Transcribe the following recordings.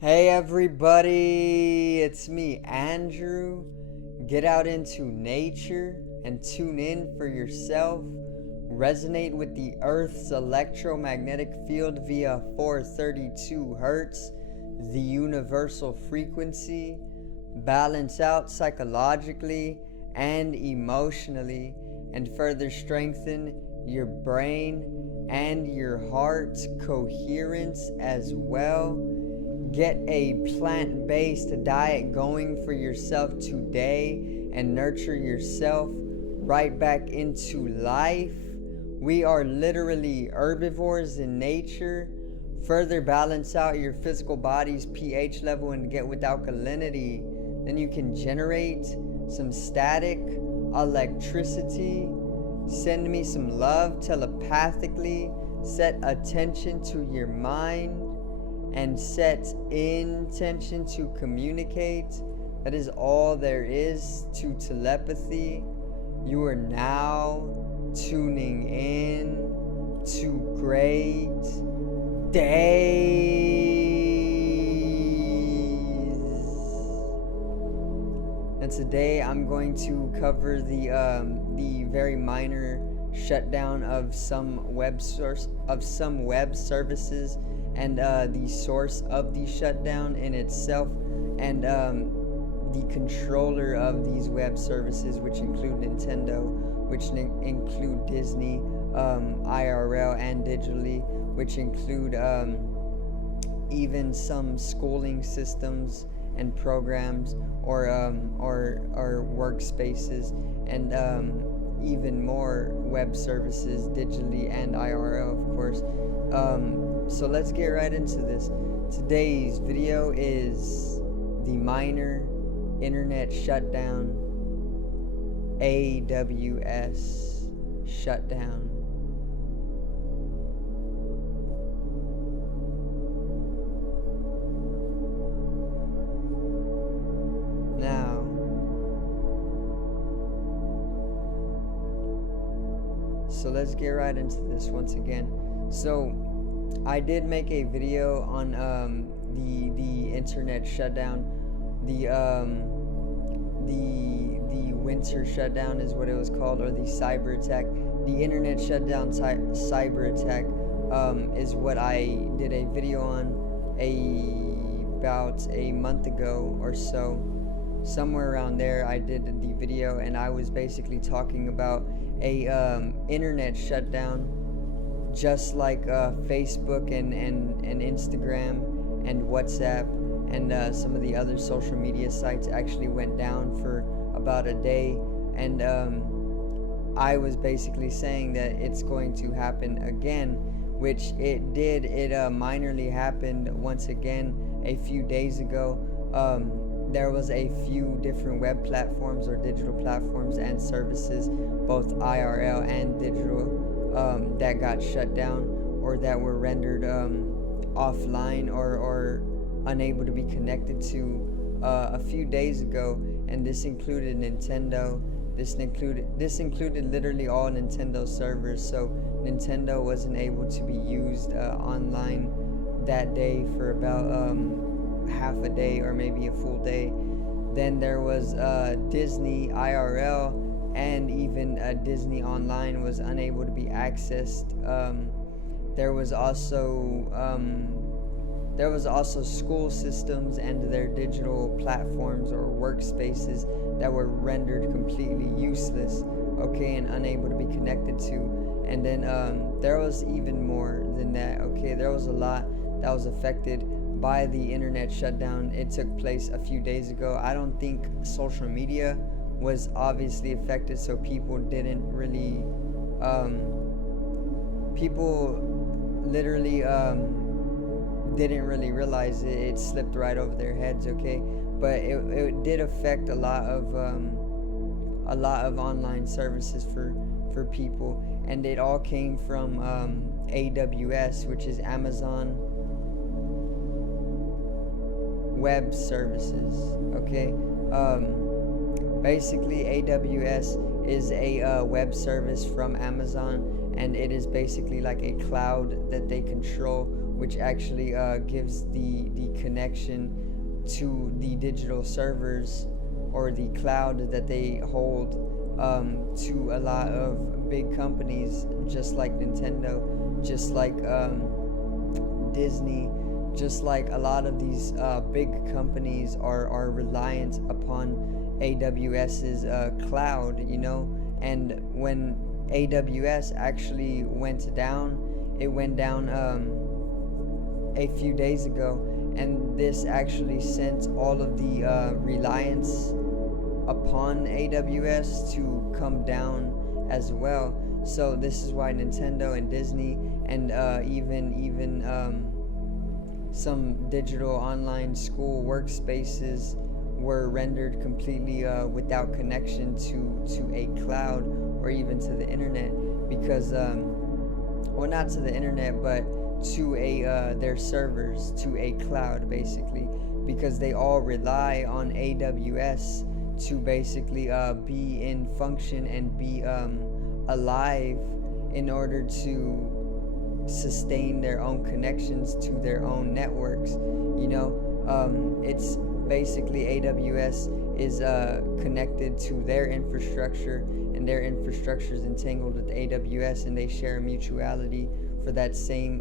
Hey everybody, it's me, Andrew. Get out into nature and tune in for yourself. Resonate with the Earth's electromagnetic field via 432 Hertz, the universal frequency. Balance out psychologically and emotionally, and further strengthen your brain and your heart's coherence as well. Get a plant based diet going for yourself today and nurture yourself right back into life. We are literally herbivores in nature. Further balance out your physical body's pH level and get with alkalinity. Then you can generate some static electricity. Send me some love telepathically. Set attention to your mind and set intention to communicate. That is all there is to telepathy. You are now tuning in to great days. And today I'm going to cover the very minor shutdown of some web services and the source of the shutdown in itself, and the controller of these web services, which include Nintendo, which include Disney, IRL and digitally, which include even some schooling systems and programs or workspaces, and even more web services digitally and IRL, of course. So let's get right into this. Today's video is the minor internet shutdown, AWS Shutdown. Now, so let's get right into this once again. So I did make a video on the internet shutdown, the winter shutdown is what it was called, or the cyber attack. The internet shutdown cyber attack is what I did a video on about a month ago or so, somewhere around there. I did the video, and I was basically talking about a internet shutdown, just like Facebook and Instagram and WhatsApp and some of the other social media sites actually went down for about a day. And I was basically saying that it's going to happen again, which it did. It minorly happened once again a few days ago. There was a few different web platforms or digital platforms and services, both IRL and digital, that got shut down or that were rendered offline or unable to be connected to a few days ago. And this included Nintendo. This included literally all Nintendo servers. So Nintendo wasn't able to be used online that day for about half a day or maybe a full day. Then there was Disney IRL, and even Disney Online was unable to be accessed. There was also school systems and their digital platforms or workspaces that were rendered completely useless, okay, and unable to be connected to. And then there was even more than that, okay. There was a lot that was affected by the internet shutdown. It took place a few days ago. I don't think social media was obviously affected, so people didn't really didn't really realize it. It slipped right over their heads, okay. But it did affect a lot of online services for people, and it all came from AWS, which is Amazon Web Services, okay. Basically, AWS is a web service from Amazon, and it is basically like a cloud that they control which actually gives the connection to the digital servers or the cloud that they hold to a lot of big companies, just like Nintendo, just like Disney, just like a lot of these big companies are reliant upon AWS's cloud, and when AWS actually went down, it went down a few days ago, and this actually sent all of the reliance upon AWS to come down as well. So this is why Nintendo and Disney and even some digital online school workspaces were rendered completely without connection to a cloud or even to the internet, because well, not to the internet, but to their servers, to a cloud basically, because they all rely on AWS to basically be in function and be alive in order to sustain their own connections to their own networks. It's basically AWS is connected to their infrastructure, and their infrastructure is entangled with AWS, and they share a mutuality for that same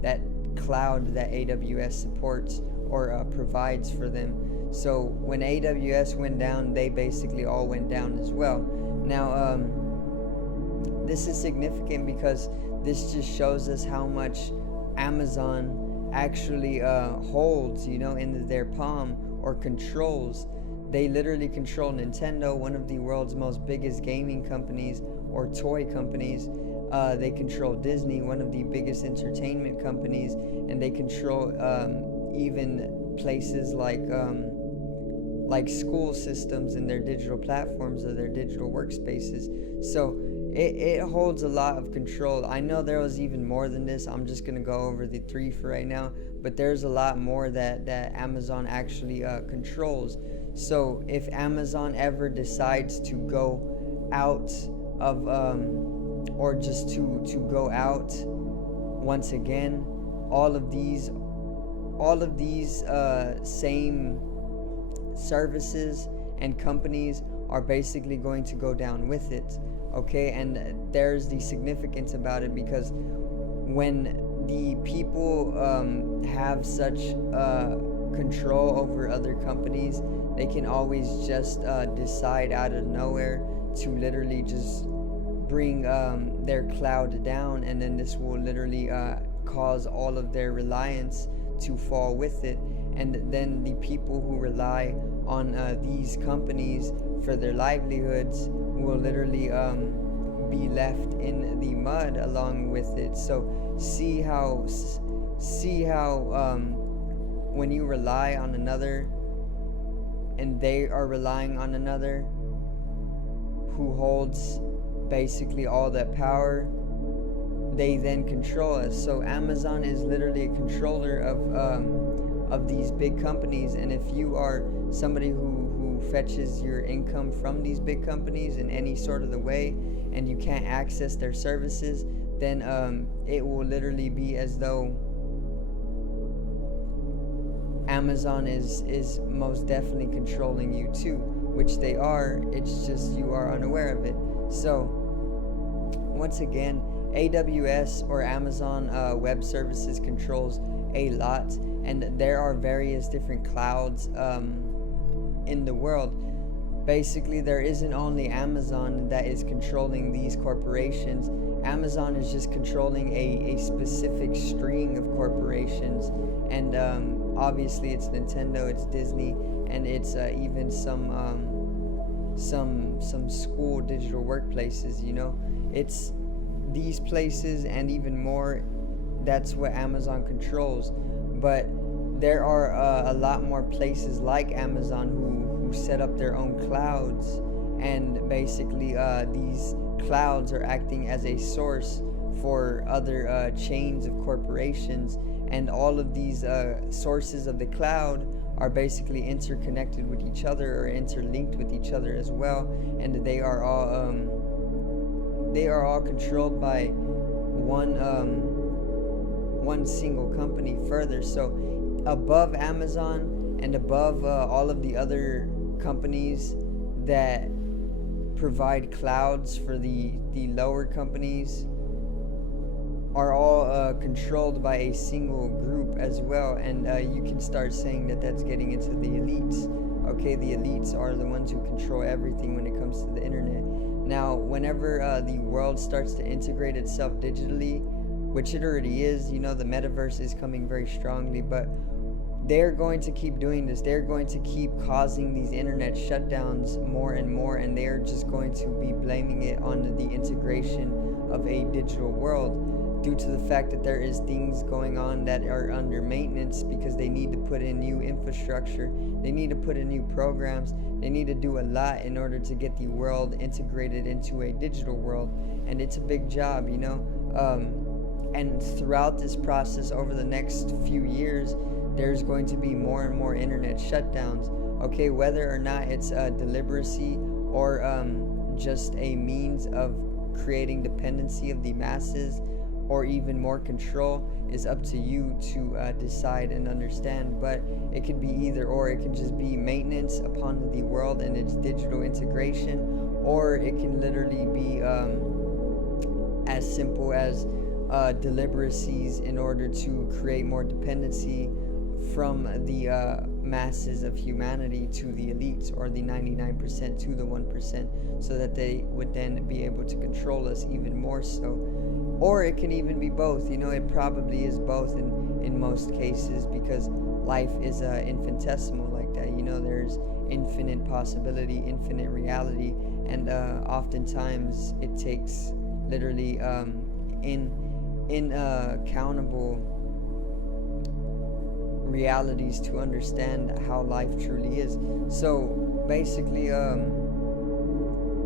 that cloud that AWS supports or provides for them. So when AWS went down, they basically all went down as well. Now this is significant because this just shows us how much Amazon actually holds, in their palm, or controls. They literally control Nintendo, one of the world's most biggest gaming companies or toy companies. They control Disney, one of the biggest entertainment companies, and they control even places like school systems and their digital platforms or their digital workspaces. So it holds a lot of control. I know there was even more than this. I'm just going to go over the three for right now, but there's a lot more that Amazon actually controls. So if Amazon ever decides to go out of or just to go out once again, all of these same services and companies are basically going to go down with it. Okay, and there's the significance about it, because when the people have such control over other companies, they can always just decide out of nowhere to literally just bring their cloud down, and then this will literally cause all of their reliance to fall with it, and then the people who rely on these companies for their livelihoods will literally be left in the mud along with it. So see how when you rely on another and they are relying on another who holds basically all that power, they then control us. So Amazon is literally a controller of these big companies, and if you are somebody who fetches your income from these big companies in any sort of the way, and you can't access their services, then it will literally be as though Amazon is most definitely controlling you too, which they are. It's just you are unaware of it. So once again, AWS or Amazon Web Services controls a lot, and there are various different clouds in the world. Basically, there isn't only Amazon that is controlling these corporations. Amazon is just controlling a specific string of corporations, and obviously it's Nintendo, it's Disney, and it's even some school digital workplaces. It's these places and even more. That's what Amazon controls. But there are a lot more places like Amazon who set up their own clouds, and basically these clouds are acting as a source for other chains of corporations, and all of these sources of the cloud are basically interconnected with each other or interlinked with each other as well, and they are all controlled by one single company further. So above Amazon and above all of the other companies that provide clouds for the lower companies are all controlled by a single group as well. And you can start saying that that's getting into the elites. Okay, the elites are the ones who control everything when it comes to the internet. Now, whenever the world starts to integrate itself digitally, which it already is, you know, the metaverse is coming very strongly, but they're going to keep doing this. They're going to keep causing these internet shutdowns more and more, and they're just going to be blaming it on the integration of a digital world, due to the fact that there is things going on that are under maintenance because they need to put in new infrastructure, they need to put in new programs, they need to do a lot in order to get the world integrated into a digital world. And it's a big job, you know. And throughout this process, over the next few years, there's going to be more and more internet shutdowns. Okay, whether or not it's deliberacy or just a means of creating dependency of the masses, or even more control, is up to you to decide and understand. But it could be either or. It can just be maintenance upon the world and its digital integration, or it can literally be as simple as deliberacies in order to create more dependency from the masses of humanity to the elites, or the 99% to the 1%, so that they would then be able to control us even more so. Or it can even be both. You know, it probably is both in most cases, because life is infinitesimal like that. You know, there's infinite possibility, infinite reality, and oftentimes it takes literally incountable realities to understand how life truly is. So basically,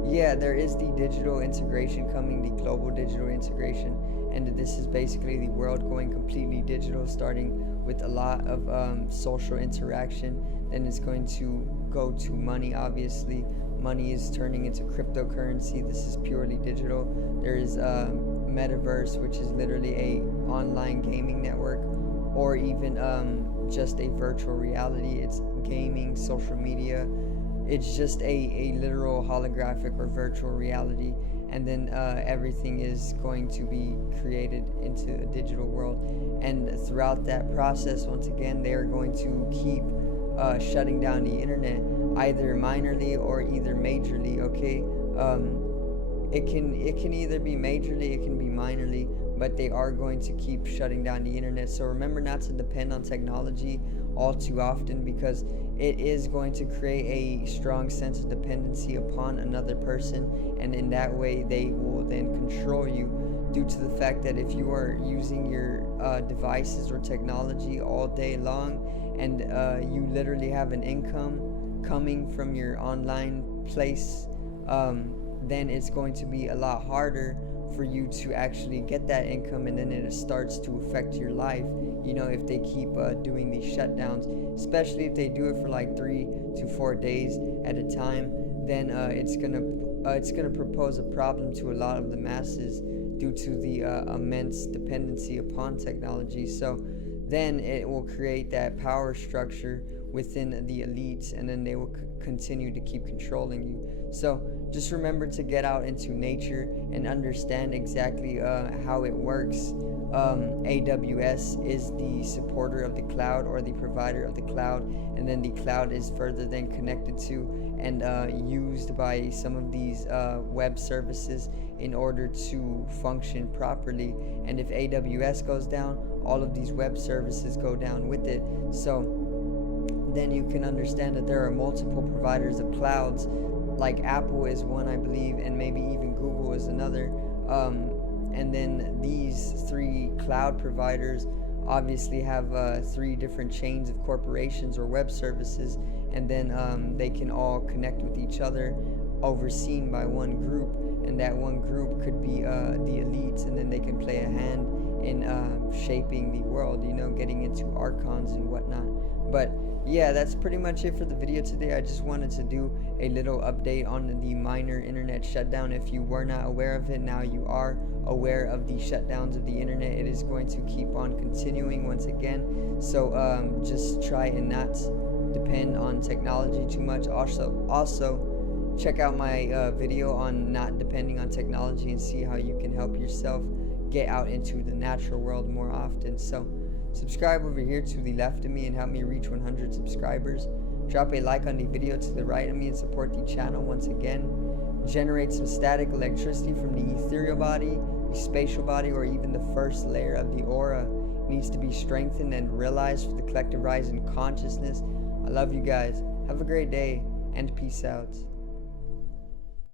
yeah, there is the digital integration coming, the global digital integration, and this is basically the world going completely digital, starting with a lot of social interaction. Then it's going to go to money. Obviously, money is turning into cryptocurrency. This is purely digital. There is metaverse, which is literally a online gaming network, or even just a virtual reality. It's gaming, social media. It's just a literal holographic or virtual reality. And then everything is going to be created into a digital world. And throughout that process, once again, they are going to keep shutting down the internet, either minorly or either majorly. Okay, it can either be majorly, it can be minorly, but they are going to keep shutting down the internet. So remember not to depend on technology all too often, because it is going to create a strong sense of dependency upon another person, and in that way they will then control you, due to the fact that if you are using your devices or technology all day long, and you literally have an income coming from your online place, then it's going to be a lot harder for you to actually get that income, and then it starts to affect your life. You know, if they keep doing these shutdowns, especially if they do it for like 3 to 4 days at a time, then it's gonna propose a problem to a lot of the masses, due to the immense dependency upon technology. So then it will create that power structure within the elites, and then they will continue to keep controlling you. So just remember to get out into nature and understand exactly how it works. AWS is the supporter of the cloud, or the provider of the cloud, and then the cloud is further then connected to and used by some of these web services in order to function properly. And if AWS goes down, all of these web services go down with it. So then you can understand that there are multiple providers of clouds, like Apple is one, I believe, and maybe even Google is another. And then these 3 cloud providers obviously have 3 different chains of corporations or web services, and then they can all connect with each other, overseen by one group, and that one group could be the elites, and then they can play a hand in shaping the world, you know, getting into archons and whatnot. But yeah, that's pretty much it for the video today. I just wanted to do a little update on the minor internet shutdown. If you were not aware of it, now you are aware of the shutdowns of the internet. It is going to keep on continuing once again, so just try and not depend on technology too much. Also check out my video on not depending on technology and see how you can help yourself get out into the natural world more often. So subscribe over here to the left of me and help me reach 100 subscribers. Drop a like on the video to the right of me and support the channel once again. Generate some static electricity from the ethereal body, the spatial body, or even the first layer of the aura. It needs to be strengthened and realized for the collective rise in consciousness. I love you guys. Have a great day and peace out.